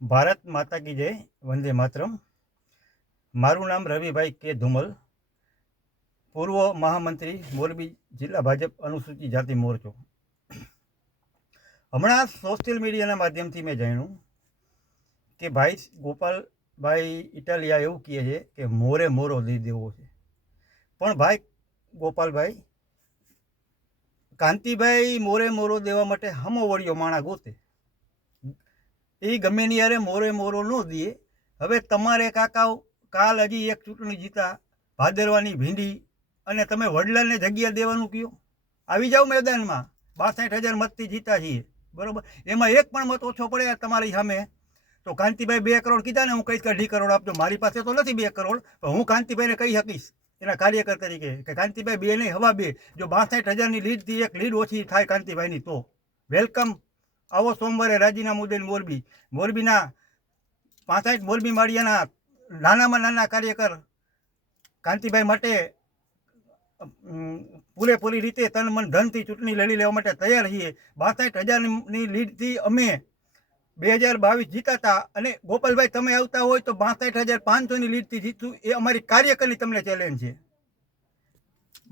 ભારત માતા કી જય, વંદે માતરમ। મારું નામ રવિભાઈ કે ધુમલ, પૂર્વ મહામંત્રી, મોરબી જિલ્લા ભાજપ અનુસૂચિત જાતિ મોરચો। હમણાં સોશિયલ મીડિયાના માધ્યમથી મેં જાણ્યું કે ભાઈ ગોપાલભાઈ ઇટાલિયા એવું કહે છે કે મોરે મોરો દઈ દેવો છે। પણ ભાઈ ગોપાલભાઈ, કાંતિભાઈ મોરે મોરો દેવા માટે હમો વળ્યો માણા ગોતે, એ ગમે ની યારે મોરે મોરો ન દે। હવે તમારે કાકા કાલ હજી એક ચૂંટણી જીતા, ભાદરવાની ભીંડી, અને તમે વડલાને જગ્યા દેવાનું કયો? આવી જાઓ મેદાનમાં, 62,000 મતથી જીતા છીએ, બરોબર? એમાં એક પણ મત ઓછો પડે તમારી સામે તો કાંતિભાઈ 2 કરોડ કીધા ને, હું કહીશ કે 2.5 કરોડ આપજો। મારી પાસે તો નથી 2 કરોડ, પણ હું કાંતિભાઈને કહી શકીશ એના કાર્યકર તરીકે કે કાંતિભાઈ 2 નહીં, 2.5, જો 62,000ની લીડથી એક લીડ ઓછી થાય કાંતિભાઈની તો વેલકમ। આવો સોમવારે રાજીનામું દઈને મોરબીના 65 મોરબી માળિયાના નાનામાં નાના કાર્યકર કાંતિભાઈ માટે પૂરેપૂરી રીતે તન મન ધનથી ચૂંટણી લડી લેવા માટે તૈયાર છીએ। 62,000ની લીડથી અમે 2022 જીતા હતા, અને ગોપાલભાઈ તમે આવતા હોય તો 62,500ની લીડથી જીતશું, એ અમારી કાર્યકરની તમને ચેલેન્જ છે।